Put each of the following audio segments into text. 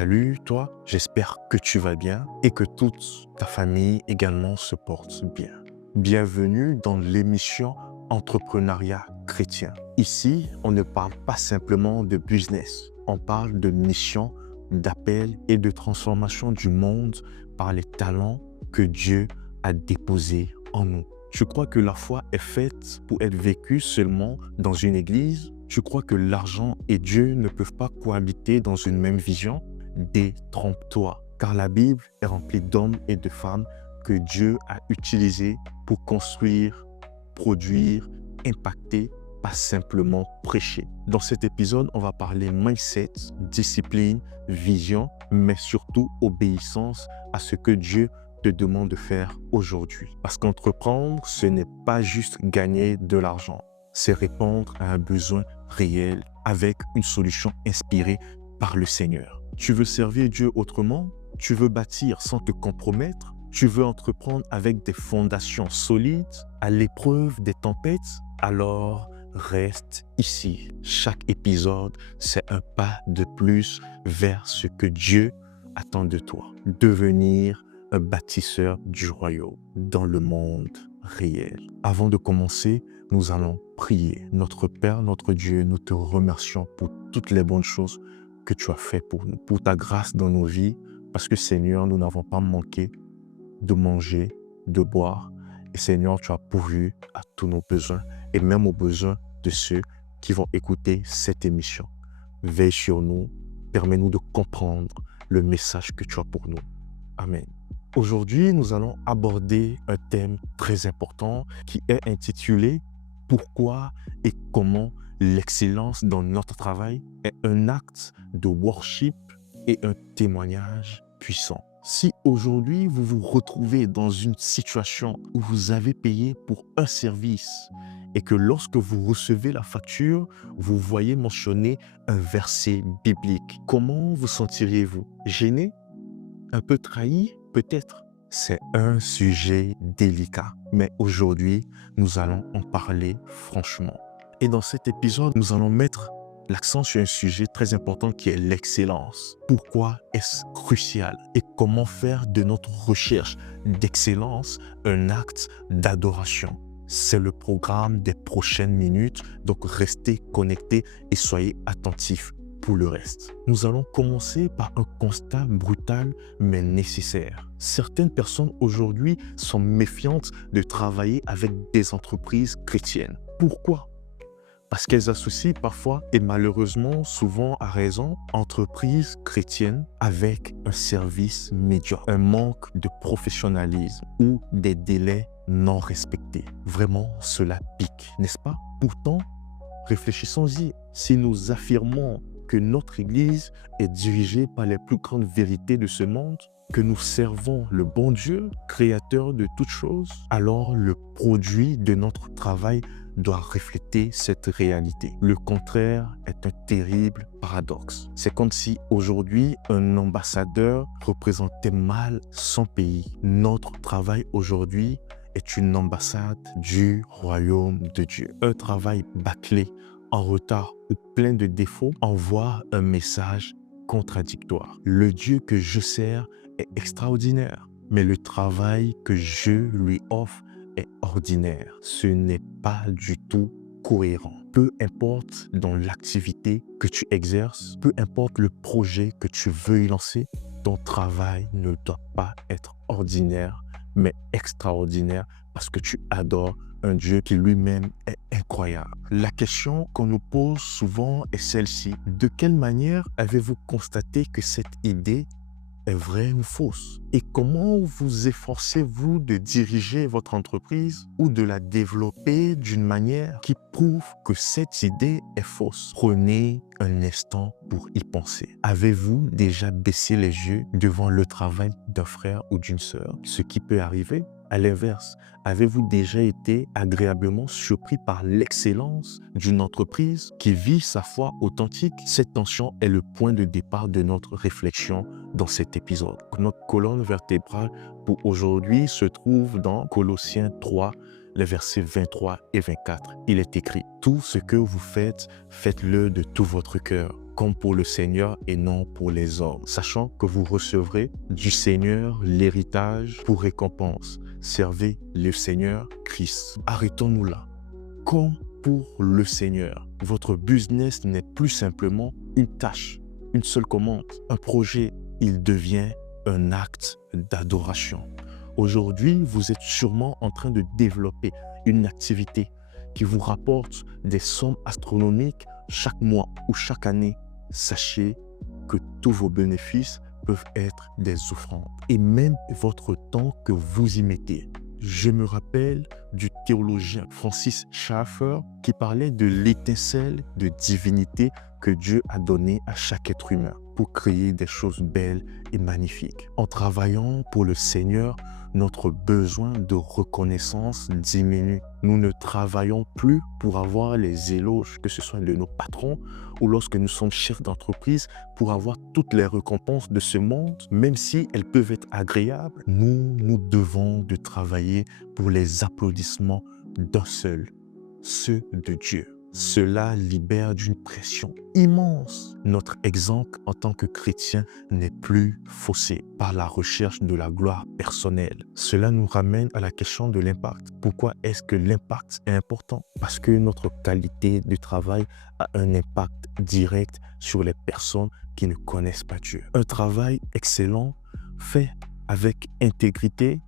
Salut toi, j'espère que tu vas bien et que toute ta famille également se porte bien. Bienvenue dans l'émission Entrepreneuriat chrétien. Ici, on ne parle pas simplement de business, on parle de mission, d'appel et de transformation du monde par les talents que Dieu a déposés en nous. Je crois que la foi est faite pour être vécue seulement dans une église. Je crois que l'argent et Dieu ne peuvent pas cohabiter dans une même vision. Détrompe-toi, car la Bible est remplie d'hommes et de femmes que Dieu a utilisés pour construire, produire, impacter, pas simplement prêcher. Dans cet épisode, on va parler mindset, discipline, vision, mais surtout obéissance à ce que Dieu te demande de faire aujourd'hui. Parce qu'entreprendre, ce n'est pas juste gagner de l'argent, c'est répondre à un besoin réel avec une solution inspirée par le Seigneur. Tu veux servir Dieu autrement? Tu veux bâtir sans te compromettre? Tu veux entreprendre avec des fondations solides à l'épreuve des tempêtes? Alors, reste ici. Chaque épisode, c'est un pas de plus vers ce que Dieu attend de toi. Devenir un bâtisseur du royaume dans le monde réel. Avant de commencer, nous allons prier. Notre Père, notre Dieu, nous te remercions pour toutes les bonnes choses que tu as fait pour nous, pour ta grâce dans nos vies, parce que Seigneur, nous n'avons pas manqué de manger, de boire. Et Seigneur, tu as pourvu à tous nos besoins et même aux besoins de ceux qui vont écouter cette émission. Veille sur nous, permets-nous de comprendre le message que tu as pour nous. Amen. Aujourd'hui, nous allons aborder un thème très important qui est intitulé « Pourquoi et comment l'excellence dans notre travail est un acte de worship et un témoignage puissant ». Si aujourd'hui, vous vous retrouvez dans une situation où vous avez payé pour un service et que lorsque vous recevez la facture, vous voyez mentionner un verset biblique, comment vous sentiriez-vous? Gêné? Un peu trahi? Peut-être. C'est un sujet délicat, mais aujourd'hui, nous allons en parler franchement. Et dans cet épisode, nous allons mettre l'accent sur un sujet très important qui est l'excellence. Pourquoi est-ce crucial et comment faire de notre recherche d'excellence un acte d'adoration? C'est le programme des prochaines minutes, donc restez connectés et soyez attentifs pour le reste. Nous allons commencer par un constat brutal mais nécessaire. Certaines personnes aujourd'hui sont méfiantes de travailler avec des entreprises chrétiennes. Pourquoi? Parce qu'elles associent parfois, et malheureusement souvent à raison, entreprises chrétiennes avec un service médiocre, un manque de professionnalisme ou des délais non respectés. Vraiment, cela pique, n'est-ce pas? Pourtant, réfléchissons-y. Si nous affirmons que notre Église est dirigée par les plus grandes vérités de ce monde, que nous servons le bon Dieu, créateur de toutes choses, alors le produit de notre travail doit refléter cette réalité. Le contraire est un terrible paradoxe. C'est comme si aujourd'hui un ambassadeur représentait mal son pays. Notre travail aujourd'hui est une ambassade du royaume de Dieu. Un travail bâclé, en retard ou plein de défauts envoie un message contradictoire. Le Dieu que je sers est extraordinaire, mais le travail que je lui offre est ordinaire. Ce n'est pas du tout cohérent. Peu importe dans l'activité que tu exerces, peu importe le projet que tu veux y lancer, ton travail ne doit pas être ordinaire, mais extraordinaire parce que tu adores un Dieu qui lui-même est incroyable. La question qu'on nous pose souvent est celle-ci. De quelle manière avez-vous constaté que cette idée est vraie ou fausse? Et comment vous efforcez-vous de diriger votre entreprise ou de la développer d'une manière qui prouve que cette idée est fausse? Prenez un instant pour y penser. Avez-vous déjà baissé les yeux devant le travail d'un frère ou d'une sœur? Ce qui peut arriver. À l'inverse, avez-vous déjà été agréablement surpris par l'excellence d'une entreprise qui vit sa foi authentique? Cette tension est le point de départ de notre réflexion dans cet épisode. Notre colonne vertébrale pour aujourd'hui se trouve dans Colossiens 3, les versets 23 et 24. Il est écrit « Tout ce que vous faites, faites-le de tout votre cœur, comme pour le Seigneur et non pour les hommes, sachant que vous recevrez du Seigneur l'héritage pour récompense. Servez le Seigneur Christ. Arrêtons-nous là. Comme pour le Seigneur, votre business n'est plus simplement une tâche, une seule commande, un projet. Il devient un acte d'adoration. Aujourd'hui, vous êtes sûrement en train de développer une activité qui vous rapporte des sommes astronomiques chaque mois ou chaque année. Sachez que tous vos bénéfices peuvent être des offrandes et même votre temps que vous y mettez. Je me rappelle du théologien Francis Schaeffer qui parlait de l'étincelle de divinité que Dieu a donnée à chaque être humain pour créer des choses belles et magnifiques. En travaillant pour le Seigneur, notre besoin de reconnaissance diminue. Nous ne travaillons plus pour avoir les éloges, que ce soit de nos patrons ou lorsque nous sommes chefs d'entreprise, pour avoir toutes les récompenses de ce monde, même si elles peuvent être agréables. Nous devons de travailler pour les applaudissements d'un seul, ceux de Dieu. Cela libère d'une pression immense. Notre exemple en tant que chrétien n'est plus faussé par la recherche de la gloire personnelle. Cela nous ramène à la question de l'impact. Pourquoi est-ce que l'impact est important? Parce que notre qualité de travail a un impact direct sur les personnes qui ne connaissent pas Dieu. Un travail excellent fait avec intégrité,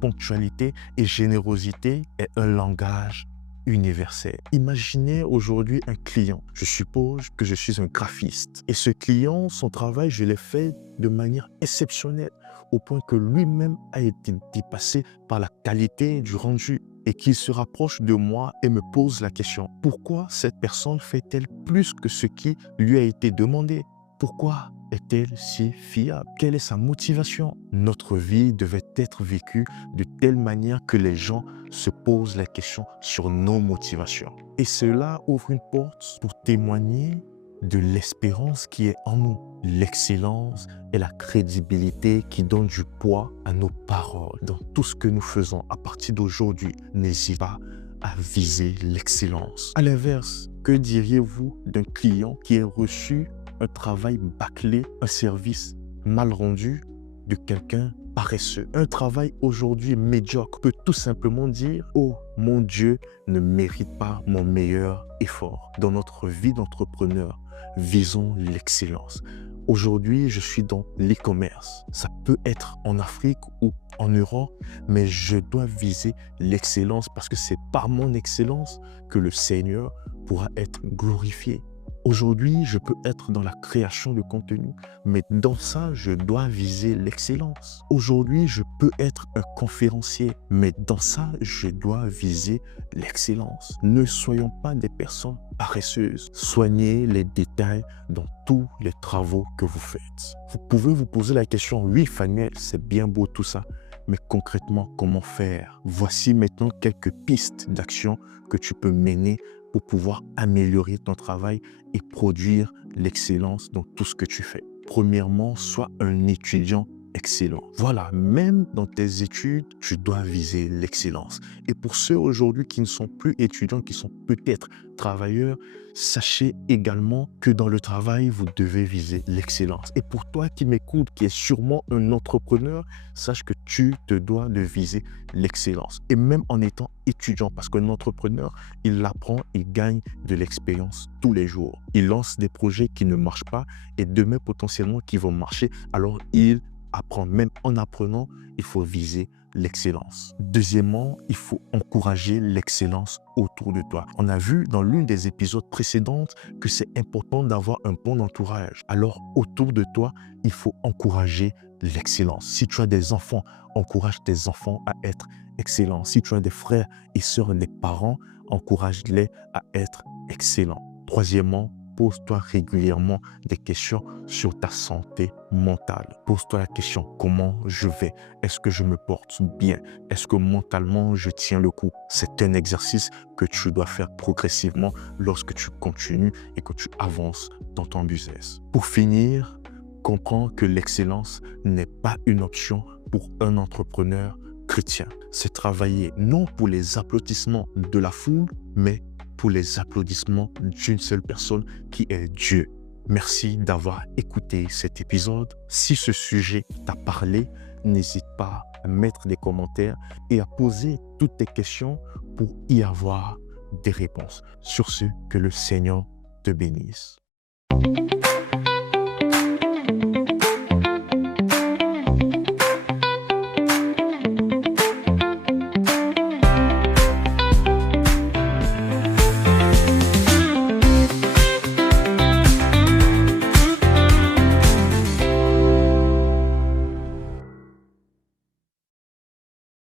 ponctualité et générosité est un langage universel. Imaginez aujourd'hui un client. Je suppose que je suis un graphiste. Et ce client, son travail, je l'ai fait de manière exceptionnelle, au point que lui-même a été dépassé par la qualité du rendu et qu'il se rapproche de moi et me pose la question: pourquoi cette personne fait-elle plus que ce qui lui a été demandé? Pourquoi est-elle si fiable? Quelle est sa motivation? Notre vie devait être vécue de telle manière que les gens se posent la question sur nos motivations. Et cela ouvre une porte pour témoigner de l'espérance qui est en nous, l'excellence et la crédibilité qui donnent du poids à nos paroles. Dans tout ce que nous faisons à partir d'aujourd'hui, n'hésitez pas à viser l'excellence. À l'inverse, que diriez-vous d'un client qui a reçu un travail bâclé, un service mal rendu de quelqu'un paresseux? Un travail aujourd'hui médiocre peut tout simplement dire: oh, mon Dieu ne mérite pas mon meilleur effort. Dans notre vie d'entrepreneur, visons l'excellence. Aujourd'hui, je suis dans l'e-commerce. Ça peut être en Afrique ou en Europe, mais je dois viser l'excellence parce que c'est par mon excellence que le Seigneur pourra être glorifié. Aujourd'hui, je peux être dans la création de contenu, mais dans ça, je dois viser l'excellence. Aujourd'hui, je peux être un conférencier, mais dans ça, je dois viser l'excellence. Ne soyons pas des personnes paresseuses. Soignez les détails dans tous les travaux que vous faites. Vous pouvez vous poser la question: oui, Fanuel, c'est bien beau tout ça, mais concrètement, comment faire? Voici maintenant quelques pistes d'action que tu peux mener pour pouvoir améliorer ton travail et produire l'excellence dans tout ce que tu fais. Premièrement, sois un étudiant excellent. Voilà, même dans tes études, tu dois viser l'excellence. Et pour ceux aujourd'hui qui ne sont plus étudiants, qui sont peut-être travailleurs, sachez également que dans le travail, vous devez viser l'excellence. Et pour toi qui m'écoutes, qui est sûrement un entrepreneur, sache que tu te dois de viser l'excellence. Et même en étant étudiant, parce qu'un entrepreneur, il apprend et gagne de l'expérience tous les jours. Il lance des projets qui ne marchent pas et demain potentiellement qui vont marcher. Alors il apprend. Même en apprenant, il faut viser l'excellence. Deuxièmement, il faut encourager l'excellence autour de toi. On a vu dans l'une des épisodes précédentes que c'est important d'avoir un bon entourage. Alors autour de toi, il faut encourager l'excellence. Si tu as des enfants, encourage tes enfants à être excellents. Si tu as des frères et sœurs, des parents, encourage-les à être excellents. Troisièmement, pose-toi régulièrement des questions sur ta santé mentale. Pose-toi la question: comment je vais? Est-ce que je me porte bien? Est-ce que mentalement je tiens le coup? C'est un exercice que tu dois faire progressivement lorsque tu continues et que tu avances dans ton business. Pour finir, comprends que l'excellence n'est pas une option pour un entrepreneur chrétien. C'est travailler non pour les applaudissements de la foule, mais pour les applaudissements d'une seule personne qui est Dieu. Merci d'avoir écouté cet épisode. Si ce sujet t'a parlé, n'hésite pas à mettre des commentaires et à poser toutes tes questions pour y avoir des réponses. Sur ce, que le Seigneur te bénisse.